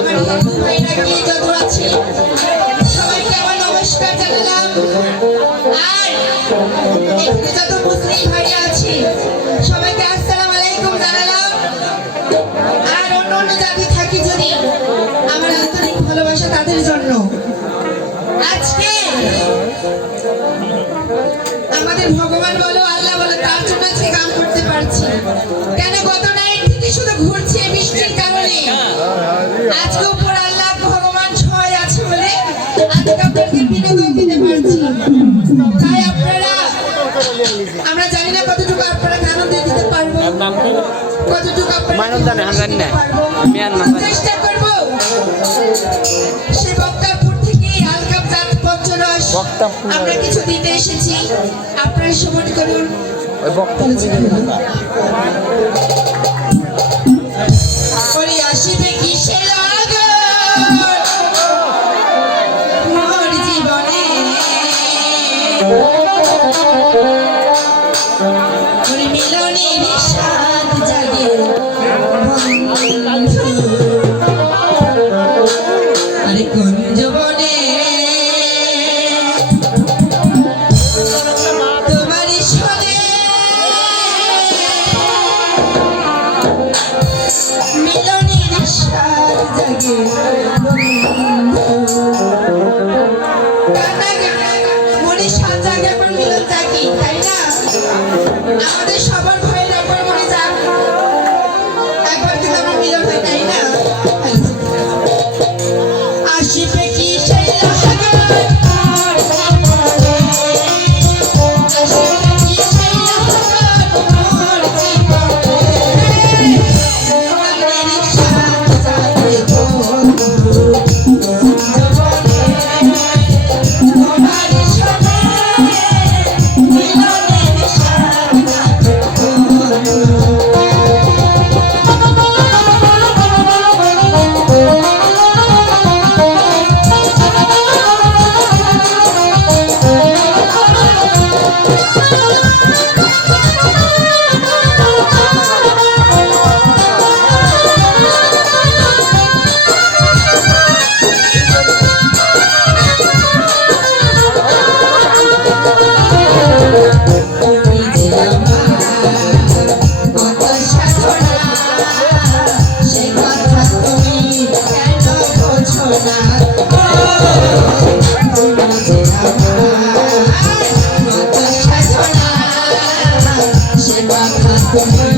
আমার কি যত আছে আমার নমস্কার জানালাম আর এখানে যত মুসলিম ভাইরা আছে সবাইকে আসসালামু আর অন্য অন্য জাতি থাকি যদি আমার আন্তরিক ভালোবাসা তাদের জন্য আজকে আমাদের ভগবান বলো, আল্লাহ বলো, তার জন্য আজকে গান করতে পারছি। কেন গত কতটুকু আপনারা জানে, আমি জানি না। আর না। চেষ্টা করব। সে বক্তারপুর থেকে আলকাপ জাত পঞ্চরস আমরা কিছু দিতে এসেছি। আপনারা সমন করুন। ওই মিলনের সার জাগে মনে সার জাগে আবার মিলন আমাদের সবার ভয় Come on.